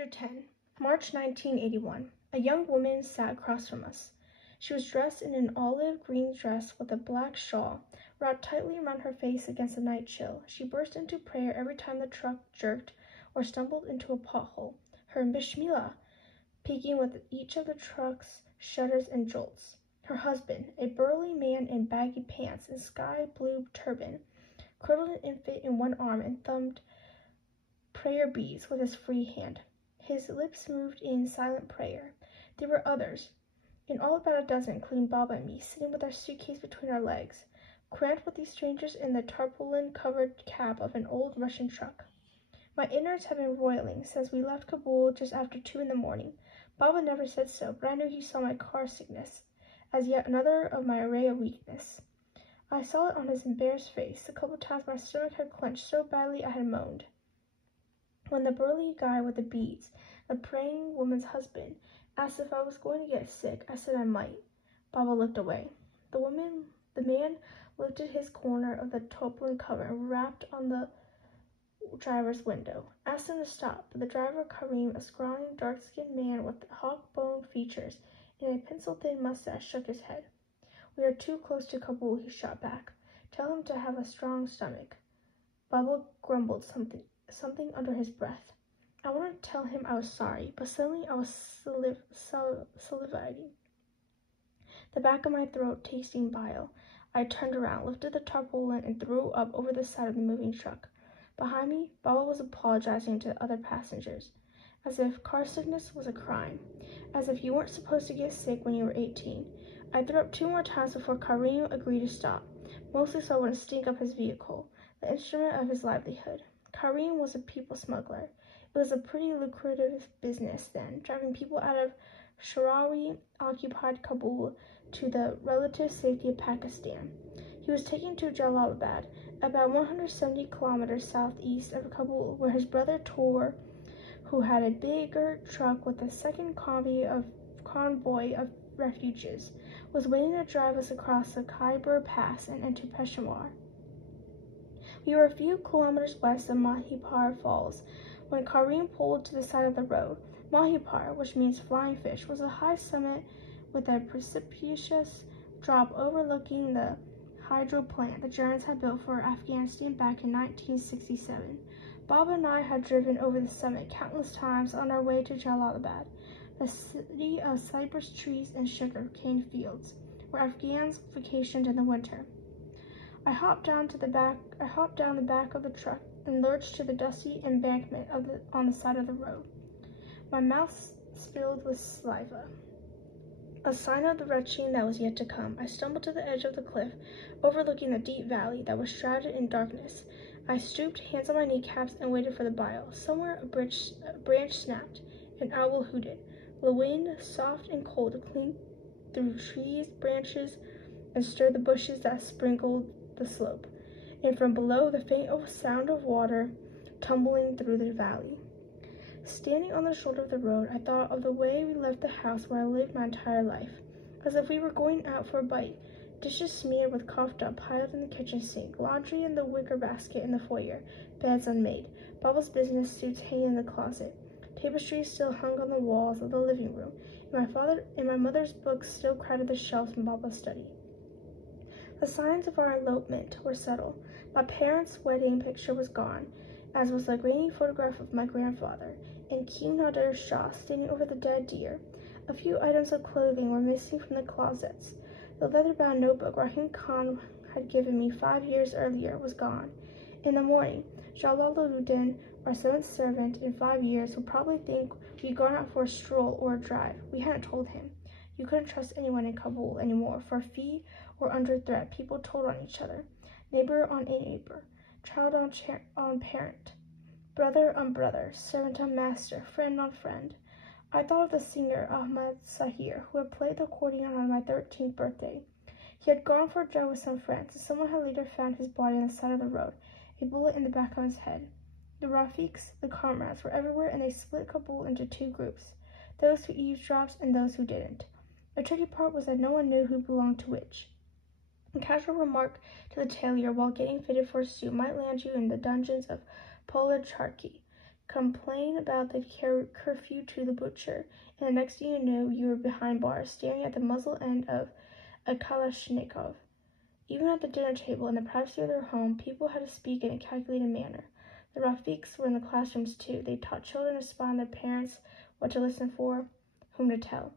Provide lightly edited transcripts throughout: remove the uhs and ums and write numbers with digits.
Chapter 10. March 1981. A young woman sat across from us. She was dressed in an olive green dress with a black shawl wrapped tightly around her face against the night chill. She burst into prayer every time the truck jerked or stumbled into a pothole, her Bishmillah peaking with each of the truck's shudders and jolts. Her husband, a burly man in baggy pants and sky-blue turban, cradled an infant in one arm and thumbed prayer beads with his free hand. His lips moved in silent prayer. There were others, in all about a dozen, including Bob and me, sitting with our suitcase between our legs, cramped with these strangers in the tarpaulin-covered cab of an old Russian truck. My innards had been roiling since we left Kabul just after 2 a.m. Baba never said so, but I knew he saw my car sickness as yet another of my array of weakness. I saw it on his embarrassed face. A couple times my stomach had clenched so badly I had moaned. When the burly guy with the beads, the praying woman's husband, asked if I was going to get sick, I said I might. Baba looked away. The man lifted his corner of the tarpaulin cover and rapped on the driver's window. Asked him to stop, but the driver, Karim, a scrawny, dark-skinned man with hawk-bone features and a pencil-thin mustache, shook his head. We are too close to Kabul, he shot back. Tell him to have a strong stomach. Baba grumbled something under his breath. I wanted to tell him I was sorry, but suddenly I was salivating, the back of my throat tasting bile. I turned around, lifted the tarpaulin, and threw up over the side of the moving truck. Behind me, Baba was apologizing to the other passengers, as if car sickness was a crime, as if you weren't supposed to get sick when you were 18. I threw up 2 more times before Karim agreed to stop, mostly so I wouldn't stink up his vehicle, the instrument of his livelihood. Karim was a people smuggler. It was a pretty lucrative business then, driving people out of Shirawi-occupied Kabul to the relative safety of Pakistan. He was taken to Jalalabad, about 170 kilometers southeast of Kabul, where his brother Tor, who had a bigger truck with a second convoy of refugees, was waiting to drive us across the Khyber Pass and into Peshawar. We were a few kilometers west of Mahipar Falls when Karim pulled to the side of the road. Mahipar, which means flying fish, was a high summit with a precipitous drop overlooking the hydro plant the Germans had built for Afghanistan back in 1967. Bob and I had driven over the summit countless times on our way to Jalalabad, the city of cypress trees and sugar cane fields, where Afghans vacationed in the winter. I hopped down the back of the truck and lurched to the dusty embankment on the side of the road. My mouth filled with saliva, a sign of the retching that was yet to come. I stumbled to the edge of the cliff, overlooking the deep valley that was shrouded in darkness. I stooped, hands on my kneecaps, and waited for the bile. Somewhere a branch snapped, an owl hooted. The wind, soft and cold, clinked through trees, branches, and stirred the bushes that sprinkled the slope, and from below the faint sound of water tumbling through the valley. Standing on the shoulder of the road, I thought of the way we left the house where I lived my entire life, as if we were going out for a bite. Dishes smeared with coughed up piled in the kitchen sink, laundry in the wicker basket in the foyer, beds unmade, Baba's business suits hanging in the closet, tapestries still hung on the walls of the living room, and my mother's books still crowded the shelves in Baba's study. The signs of our elopement were subtle. My parents' wedding picture was gone, as was the grainy photograph of my grandfather, and Kim Nader Shah standing over the dead deer. A few items of clothing were missing from the closets. The leather-bound notebook Rahim Khan had given me 5 years earlier was gone. In the morning, Jalaluddin, our 7th servant in 5 years, would probably think we'd gone out for a stroll or a drive. We hadn't told him. You couldn't trust anyone in Kabul anymore. For a fee or under threat, people told on each other. Neighbor on a neighbor, child on parent, brother on brother, servant on master, friend on friend. I thought of the singer Ahmad Sahir, who had played the accordion on my 13th birthday. He had gone for a drive with some friends, and someone had later found his body on the side of the road, a bullet in the back of his head. The Rafiqs, the comrades, were everywhere, and they split Kabul into 2 groups, those who eavesdropped and those who didn't. The tricky part was that no one knew who belonged to which. A casual remark to the tailor while getting fitted for a suit might land you in the dungeons of Policharki. complain about the curfew to the butcher, and the next thing you know, you were behind bars, staring at the muzzle end of a Kalashnikov. Even at the dinner table, in the privacy of their home, people had to speak in a calculated manner. The Rafiks were in the classrooms too. They taught children to spy on their parents, what to listen for, whom to tell.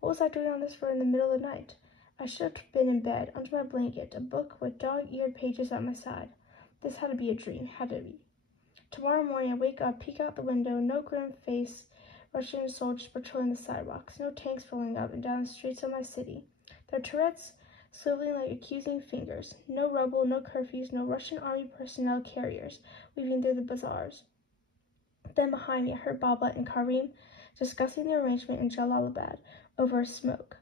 What was I doing on this floor in the middle of the night? I should have been in bed, under my blanket, a book with dog-eared pages at my side. This had to be a dream, had to be. Tomorrow morning I wake up, peek out the window, no grim-faced Russian soldiers patrolling the sidewalks, no tanks rolling up and down the streets of my city. Their turrets swiveling like accusing fingers, no rubble, no curfews, no Russian army personnel carriers weaving through the bazaars. Then behind me I heard Baba and Karim discussing the arrangement in Jalalabad over smoke.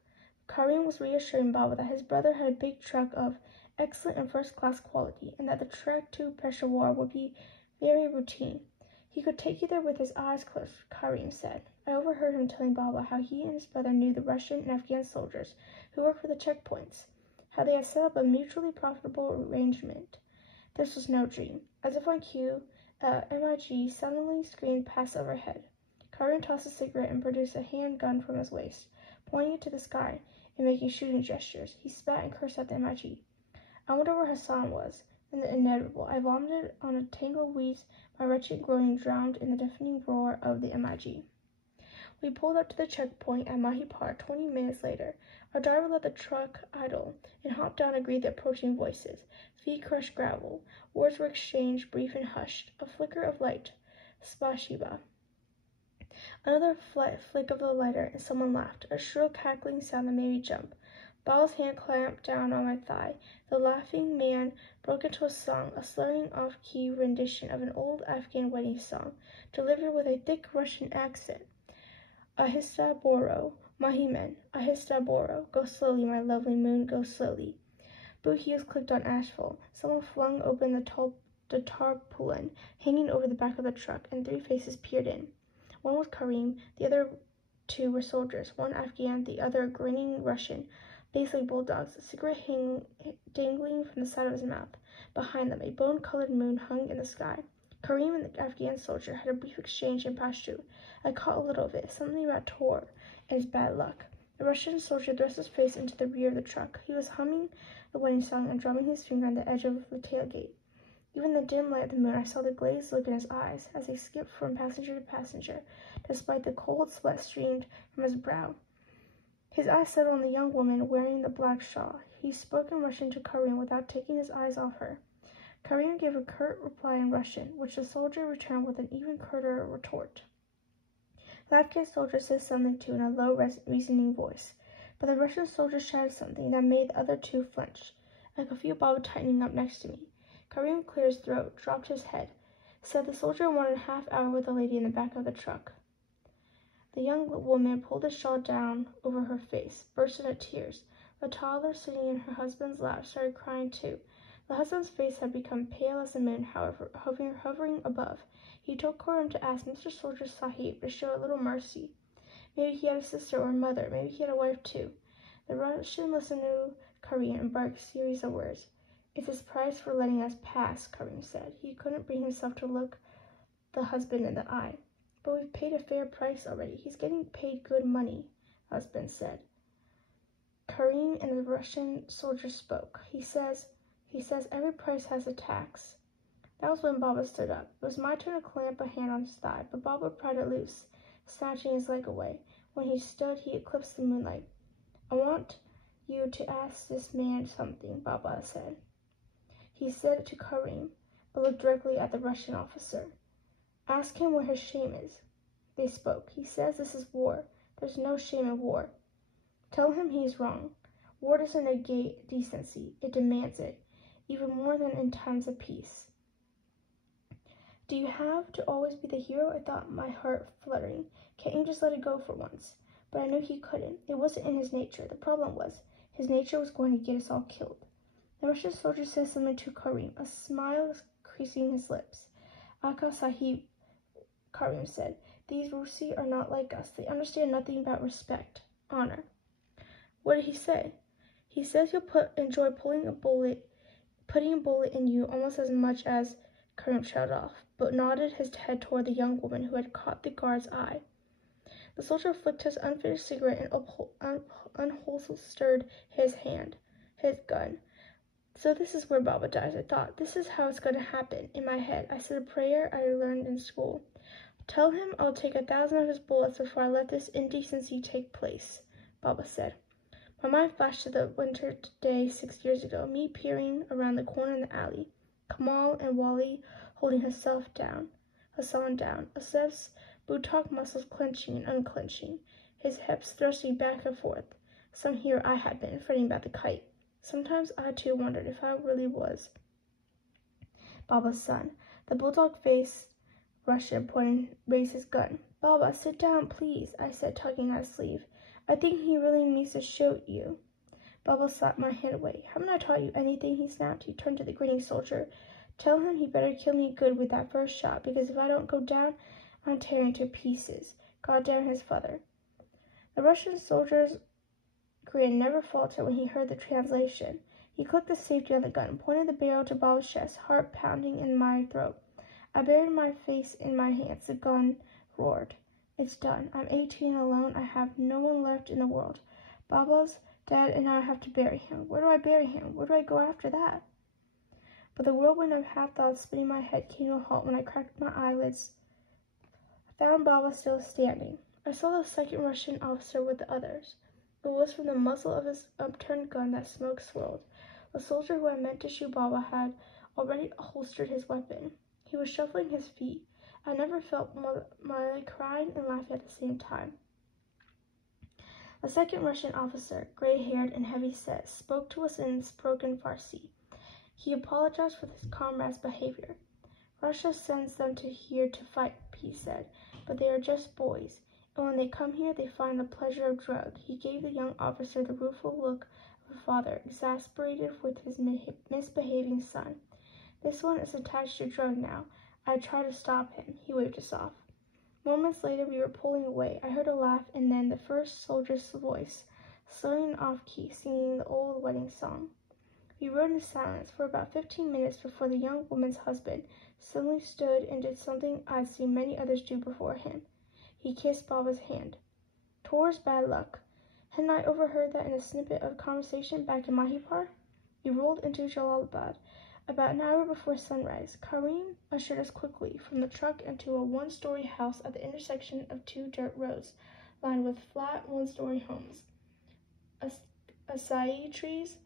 Karim was reassuring Baba that his brother had a big truck of excellent and first-class quality, and that the trek to Peshawar would be very routine. He could take you there with his eyes closed, Karim said. I overheard him telling Baba how he and his brother knew the Russian and Afghan soldiers who worked for the checkpoints, how they had set up a mutually profitable arrangement. This was no dream. As if on cue, MIG suddenly screamed past overhead. Karim tossed a cigarette and produced a handgun from his waist, pointing it to the sky and making shooting gestures. He spat and cursed at the MIG. I wonder where Hassan was. In the inevitable, I vomited on a tangle of weeds, my wretched groaning drowned in the deafening roar of the MIG. We pulled up to the checkpoint at Mahipar 20 minutes later. Our driver let the truck idle and hopped down to greet the approaching voices. Feet crushed gravel. Words were exchanged, brief and hushed. A flicker of light. Spashiba. Another flick of the lighter, and someone laughed. A shrill cackling sound that made me jump. Baba's hand clamped down on my thigh. The laughing man broke into a song, a slurring off-key rendition of an old Afghan wedding song, delivered with a thick Russian accent. Ahista Boro, Mahimen, Ahista Boro, go slowly, my lovely moon, go slowly. Boot heels clicked on asphalt. Someone flung open the tarpaulin hanging over the back of the truck, and 3 faces peered in. One was Karim, the other 2 were soldiers, one Afghan, the other a grinning Russian, faced like bulldogs, a cigarette dangling from the side of his mouth. Behind them, a bone-colored moon hung in the sky. Karim and the Afghan soldier had a brief exchange in Pashto. I caught a little of it, something about Tor and his bad luck. The Russian soldier thrust his face into the rear of the truck. He was humming the wedding song and drumming his finger on the edge of the tailgate. Even in the dim light of the moon, I saw the glazed look in his eyes as he skipped from passenger to passenger, despite the cold sweat streamed from his brow. His eyes settled on the young woman wearing the black shawl. He spoke in Russian to Karim without taking his eyes off her. Karim gave a curt reply in Russian, which the soldier returned with an even curter retort. The Afghan soldier said something too in a low, reasoning voice, but the Russian soldier shouted something that made the other 2 flinch. I could feel Baba tightening up next to me. Karim cleared his throat, dropped his head, said the soldier wanted a half hour with the lady in the back of the truck. The young woman pulled the shawl down over her face, burst into tears. The toddler sitting in her husband's lap started crying too. The husband's face had become pale as the moon, however, hovering above. He told Karim to ask Mr. Soldier Sahib to show a little mercy. Maybe he had a sister or a mother. Maybe he had a wife too. The Russian listened to Karim and barked a series of words. It's his price for letting us pass, Karim said. He couldn't bring himself to look the husband in the eye. But we've paid a fair price already. He's getting paid good money, the husband said. Karim and the Russian soldier spoke. He says every price has a tax. That was when Baba stood up. It was my turn to clamp a hand on his thigh, but Baba pried it loose, snatching his leg away. When he stood, he eclipsed the moonlight. I want you to ask this man something, Baba said. He said it to Karim, but looked directly at the Russian officer. Ask him where his shame is. They spoke. He says this is war. There's no shame in war. Tell him he's wrong. War doesn't negate decency. It demands it, even more than in times of peace. Do you have to always be the hero? I thought, my heart fluttering. Can't you just let it go for once? But I knew he couldn't. It wasn't in his nature. The problem was, his nature was going to get us all killed. The Russian soldier said something to Karim, a smile creasing his lips. Aka Sahib, Karim said, these Rusi are not like us. They understand nothing about respect, honor. What did he say? He says you'll enjoy putting a bullet in you almost as much as Karim shouted off. but nodded his head toward the young woman who had caught the guard's eye. The soldier flicked his unfinished cigarette and unholstered his gun. So this is where Baba dies, I thought. This is how it's going to happen. In my head, I said a prayer I learned in school. Tell him I'll take 1,000 of his bullets before I let this indecency take place, Baba said. My mind flashed to the winter day 6 years ago, me peering around the corner in the alley, Kamal and Wally holding Hassan down, Asef's buttock muscles clenching and unclenching, his hips thrusting back and forth. Some here I had been, fretting about the kite. Sometimes I too wondered if I really was Baba's son. The bulldog-faced Russian raised his gun. Baba, sit down, please, I said, tugging at his sleeve. I think he really means to shoot you. Baba slapped my hand away. Haven't I taught you anything? He snapped. He turned to the grinning soldier. Tell him he better kill me good with that first shot, because if I don't go down, I'm tearing to pieces. God damn his father. The Russian soldier's grin never faltered when he heard the translation. He clicked the safety on the gun, pointed the barrel to Baba's chest, heart pounding in my throat. I buried my face in my hands. The gun roared. It's done. I'm 18 and alone. I have no one left in the world. Baba's dead, and now I have to bury him. Where do I bury him? Where do I go after that? But the whirlwind of half-thoughts spinning my head came to a halt when I cracked my eyelids. I found Baba still standing. I saw the second Russian officer with the others. It was from the muzzle of his upturned gun that smoke swirled. The soldier who had meant to shoot Baba had already holstered his weapon. He was shuffling his feet. I never felt more like crying and laughing at the same time. The second Russian officer, gray-haired and heavy-set, spoke to us in broken Farsi. He apologized for his comrade's behavior. Russia sends them here to fight, he said, but they are just boys, and when they come here they find the pleasure of drug. He gave the young officer the rueful look of a father, exasperated with his misbehaving son. This one is attached to drug now. I tried to stop him. He waved us off. Moments later, we were pulling away. I heard a laugh, and then the first soldier's voice, slurring off-key, singing the old wedding song. We rode in silence for about 15 minutes before the young woman's husband suddenly stood and did something I'd seen many others do before him. He kissed Baba's hand. Towar's bad luck. Hadn't I overheard that in a snippet of conversation back in Mahipar? We rolled into Jalalabad. About an hour before sunrise, Karim ushered us quickly from the truck into a one-story house at the intersection of two dirt roads, lined with flat one-story homes. Acai trees,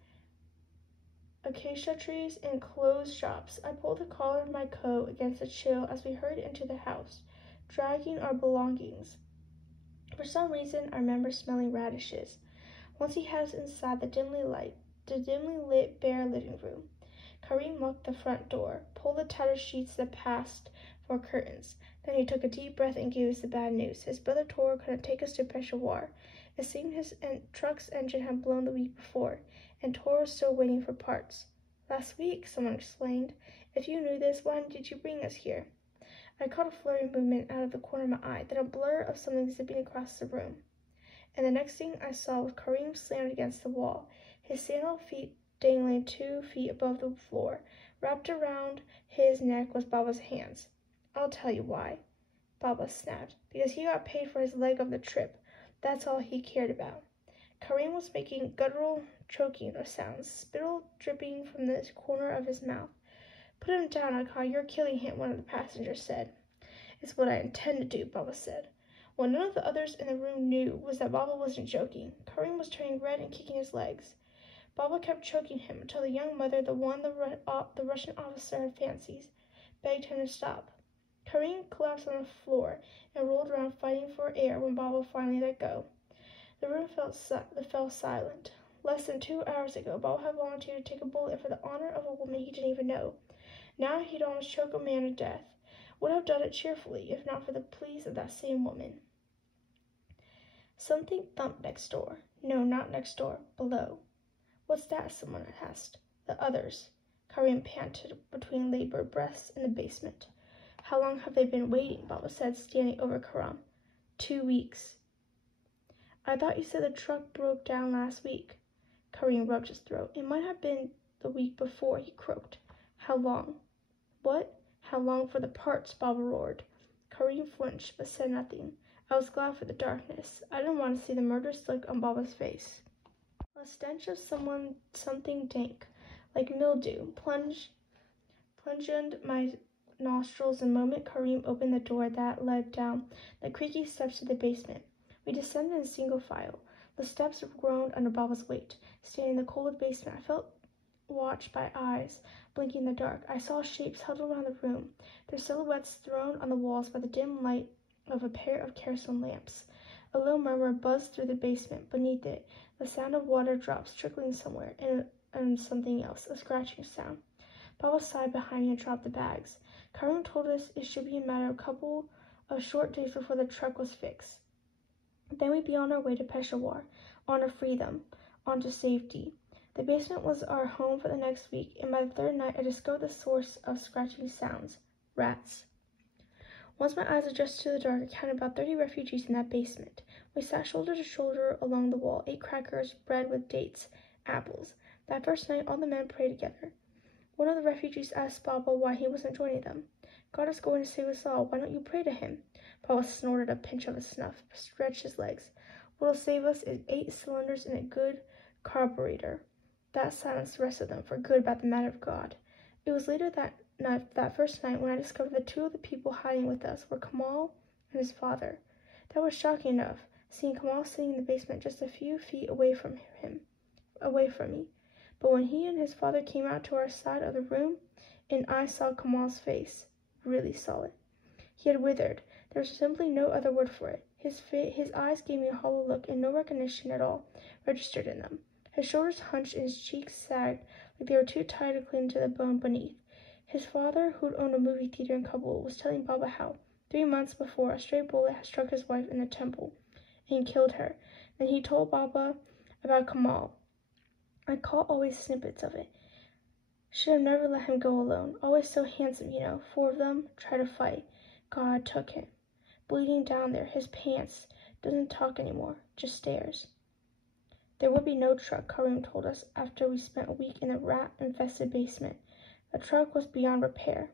acacia trees, and closed shops. I pulled the collar of my coat against the chill as we hurried into the house, dragging our belongings. For some reason, I remember smelling radishes. Once he had us inside the dimly lit bare living room. Karim locked the front door, pulled the tattered sheets that passed for curtains. Then he took a deep breath and gave us the bad news. His brother Tor couldn't take us to Peshawar. It seemed his truck's engine had blown the week before, and Tor was still waiting for parts. Last week, someone explained. If you knew this, why did you bring us here? I caught a flurry movement out of the corner of my eye, then a blur of something zipping across the room. And the next thing I saw was Karim slammed against the wall, his sandal feet dangling 2 feet above the floor. Wrapped around his neck was Baba's hands. I'll tell you why, Baba snapped. Because he got paid for his leg of the trip. That's all he cared about. Karim was making guttural choking sounds, spittle dripping from the corner of his mouth. Put him down, Akha. You're killing him, one of the passengers said. It's what I intend to do, Baba said. What none of the others in the room knew was that Baba wasn't joking. Karim was turning red and kicking his legs. Baba kept choking him until the young mother, the one the Russian officer had fancies, begged him to stop. Karim collapsed on the floor and rolled around fighting for air when Baba finally let go. The room fell silent. Less than 2 hours ago, Baba had volunteered to take a bullet for the honor of a woman he didn't even know. Now he'd almost choke a man to death. Would have done it cheerfully, if not for the pleas of that same woman. Something thumped next door. No, not next door. Below. What's that? Someone asked. The others. Karim panted between labored breaths in the basement. How long have they been waiting? Baba said, standing over Karim. 2 weeks. I thought you said the truck broke down last week. Karim rubbed his throat. It might have been the week before, he croaked. How long? What? How long for the parts? Baba roared. Kareem flinched, but said nothing. I was glad for the darkness. I didn't want to see the murderous look on Baba's face. A stench of something dank, like mildew, plunged my nostrils the moment Kareem opened the door that led down the creaky steps to the basement. We descended in single file. The steps groaned under Baba's weight. Standing in the cold basement, I felt watched by eyes blinking in the dark. I saw shapes huddled around the room, their silhouettes thrown on the walls by the dim light of a pair of kerosene lamps. A low murmur buzzed through the basement. Beneath it, the sound of water drops trickling somewhere, and something else, a scratching sound. Baba sighed behind me and dropped the bags. Karim told us it should be a matter of a couple of short days before the truck was fixed. Then we'd be on our way to Peshawar, on to freedom, on to safety. The basement was our home for the next week, and by the third night I discovered the source of scratching sounds. Rats. Once my eyes adjusted to the dark, I counted about 30 refugees in that basement. We sat shoulder to shoulder along the wall, ate crackers, bread with dates, apples. That first night, all the men prayed together. One of the refugees asked Baba why he wasn't joining them. God is going to save us all. Why don't you pray to him? Baba snorted a pinch of his snuff, stretched his legs. What'll save us is 8 cylinders and a good carburetor. That silenced the rest of them for good about the matter of God. It was later that first night when I discovered that 2 of the people hiding with us were Kamal and his father. That was shocking enough, seeing Kamal sitting in the basement just a few feet away from me. But when he and his father came out to our side of the room, and I saw Kamal's face, really saw it. He had withered. There was simply no other word for it. His eyes gave me a hollow look, and no recognition at all registered in them. His shoulders hunched and his cheeks sagged like they were too tight to cling to the bone beneath. His father, who'd owned a movie theater in Kabul, was telling Baba how, 3 months before, a stray bullet had struck his wife in the temple and killed her. Then he told Baba about Kamal. I caught always snippets of it. Should have never let him go alone. Always so handsome, 4 of them try to fight. God took him. Bleeding down there, his pants. Doesn't talk anymore, just stares. There would be no truck, Karim told us, after we spent a week in the rat-infested basement. The truck was beyond repair.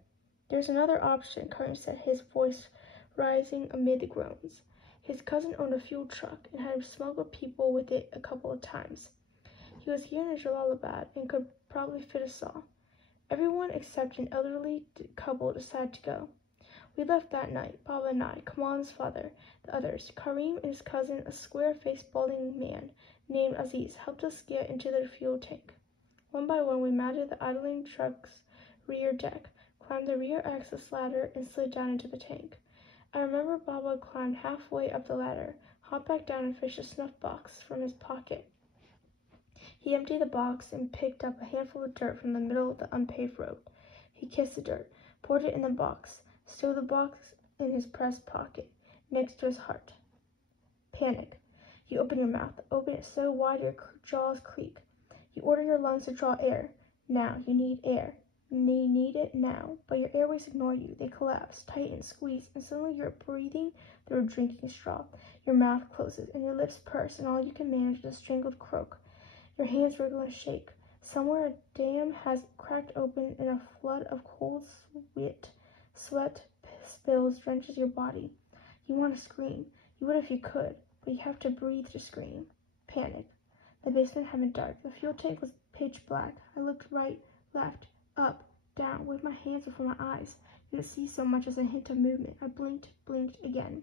There's another option, Karim said, his voice rising amid the groans. His cousin owned a fuel truck and had smuggled people with it a couple of times. He was here in Jalalabad and could probably fit us all. Everyone except an elderly couple decided to go. We left that night, Baba and I, Kamal and his father, the others. Karim and his cousin, a square-faced, balding man named Aziz, helped us get into the fuel tank. One by one, we mounted the idling truck's rear deck, climbed the rear access ladder, and slid down into the tank. I remember Baba climbed halfway up the ladder, hopped back down and fished a snuff box from his pocket. He emptied the box and picked up a handful of dirt from the middle of the unpaved road. He kissed the dirt, poured it in the box, stowed the box in his breast pocket, next to his heart. Panic. You open your mouth. Open it so wide your jaws creak. You order your lungs to draw air. Now, you need air. You need it now. But your airways ignore you. They collapse, tighten, squeeze, and suddenly you're breathing through a drinking straw. Your mouth closes, and your lips purse, and all you can manage is a strangled croak. Your hands wriggle and shake. Somewhere a dam has cracked open, and a flood of cold sweat spills drenches your body. You want to scream. You would if you could, but you have to breathe to scream. Panic. The basement had been dark. The fuel tank was pitch black. I looked right, left, up, down, waved my hands before my eyes. Didn't see so much as a hint of movement. I blinked again.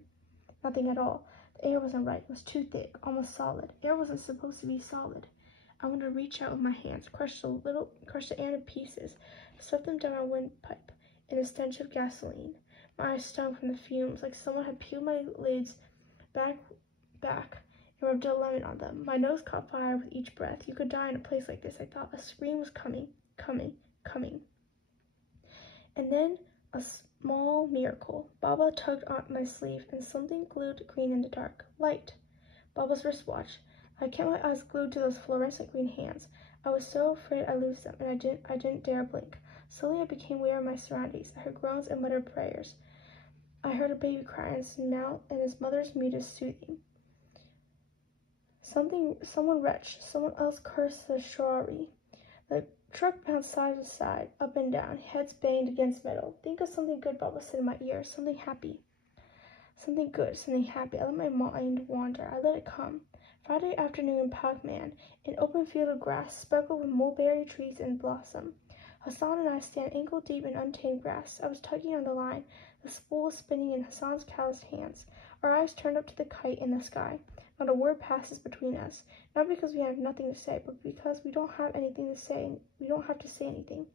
Nothing at all. The air wasn't right. It was too thick, almost solid. Air wasn't supposed to be solid. I wanted to reach out with my hands, crush the air to pieces, stuff them down my windpipe in a stench of gasoline. My eyes stung from the fumes, like someone had peeled my lids back and rubbed a lemon on them. My nose caught fire with each breath. You could die in a place like this, I thought. A scream was coming. And then a small miracle. Baba tugged on my sleeve, and something glowed green in the dark. Light. Baba's wristwatch. I kept my eyes glued to those fluorescent green hands. I was so afraid I'd lose them, and I didn't dare blink. Slowly I became aware of my surroundings. I heard groans and muttered prayers. I heard a baby cry, and his mother's muted soothing. Someone retched. Someone else cursed the Shawari. The Truck bounced side to side, up and down, heads banged against metal. Think of something good, Baba said in my ear. Something happy. Something good, something happy. I let my mind wander. I let it come. Friday afternoon, Pac-Man, an open field of grass speckled with mulberry trees in blossom. Hassan and I stand ankle-deep in untamed grass. I was tugging on the line, the spool spinning in Hassan's calloused hands. Our eyes turned up to the kite in the sky. Not a word passes between us, not because we have nothing to say, but because we don't have anything to say, and we don't have to say anything.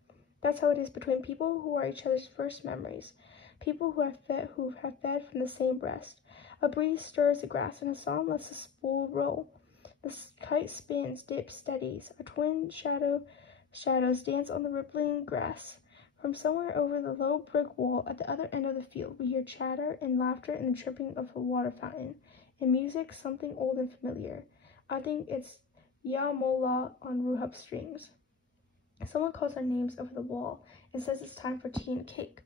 That's how it is between people who are each other's first memories, people who have fed from the same breast. A breeze stirs the grass, and Hassan lets the spool roll. The kite spins, dips, steadies. Our twin shadows dance on the rippling grass. From somewhere over the low brick wall at the other end of the field, we hear chatter and laughter and the dripping of a water fountain. In music, something old and familiar. I think it's Ya Mola on Ruhab strings. Someone calls our names over the wall and says it's time for tea and cake.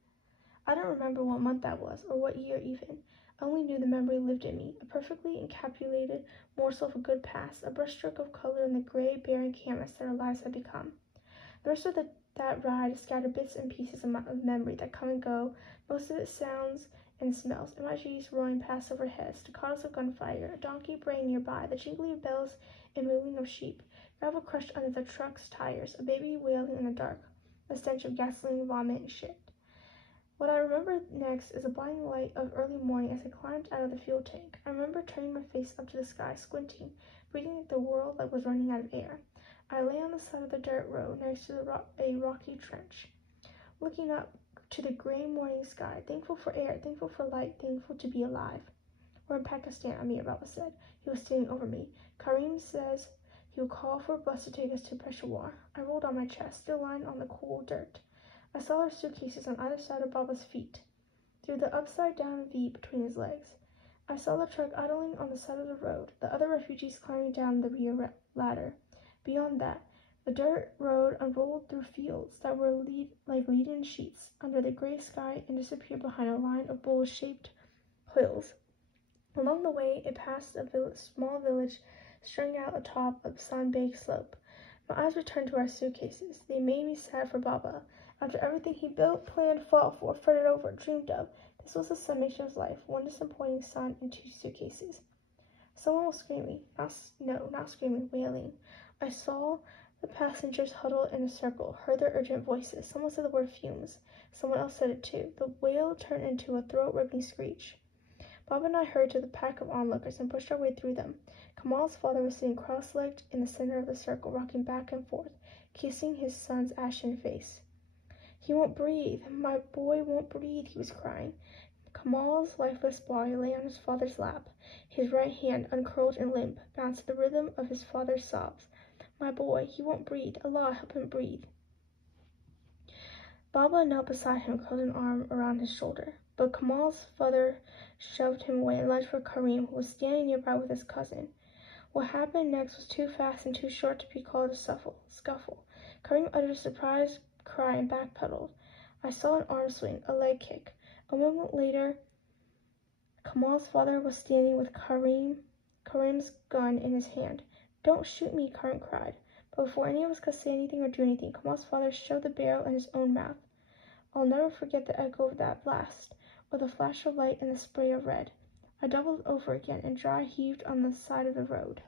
I don't remember what month that was, or what year even. I only knew the memory lived in me, a perfectly encapsulated morsel of a good past, a brushstroke of color in the gray, barren canvas that our lives had become. The rest of that ride is scattered bits and pieces of memory that come and go, most of it sounds and smells. MIGs roaring past overhead, staccatos of gunfire, a donkey braying nearby, the jingling of bells and mooing of sheep, gravel crushed under the truck's tires, a baby wailing in the dark, the stench of gasoline, vomit, and shit. What I remember next is a blinding light of early morning as I climbed out of the fuel tank. I remember turning my face up to the sky, squinting, breathing like the world was running out of air. I lay on the side of the dirt road next to a rocky trench, looking up to the gray morning sky, thankful for air, thankful for light, thankful to be alive. We're in Pakistan, Amir Baba said. He was standing over me. Kareem says he will call for a bus to take us to Peshawar. I rolled on my chest, still lying on the cool dirt. I saw our suitcases on either side of Baba's feet, through the upside-down V between his legs. I saw the truck idling on the side of the road, the other refugees climbing down the rear ladder. Beyond that, the dirt road unrolled through fields that were like leaden sheets under the gray sky and disappeared behind a line of bowl-shaped hills. Along the way, it passed a small village strung out atop a sun-baked slope. My eyes returned to our suitcases. They made me sad for Baba. After everything he built, planned, fought for, fretted over, dreamed of, this was the summation of his life, one disappointing son and 2 suitcases. Someone was screaming. Not screaming, wailing. I saw the passengers huddled in a circle, heard their urgent voices. Someone said the word fumes. Someone else said it too. The wail turned into a throat-ripping screech. Bob and I hurried to the pack of onlookers and pushed our way through them. Kamal's father was sitting cross-legged in the center of the circle, rocking back and forth, kissing his son's ashen face. He won't breathe. My boy won't breathe, he was crying. Kamal's lifeless body lay on his father's lap. His right hand, uncurled and limp, bounced to the rhythm of his father's sobs. My boy, he won't breathe. Allah, help him breathe. Baba knelt beside him, curled an arm around his shoulder. But Kamal's father shoved him away and lunged for Kareem, who was standing nearby with his cousin. What happened next was too fast and too short to be called a scuffle. Kareem uttered a surprised cry and backpedaled. I saw an arm swing, a leg kick. A moment later, Kamal's father was standing with Kareem's gun in his hand. Don't shoot me, Kareem cried. But before any of us could say anything or do anything, Kamal's father shoved the barrel in his own mouth. I'll never forget the echo of that blast, or the flash of light and the spray of red. I doubled over again and dry heaved on the side of the road.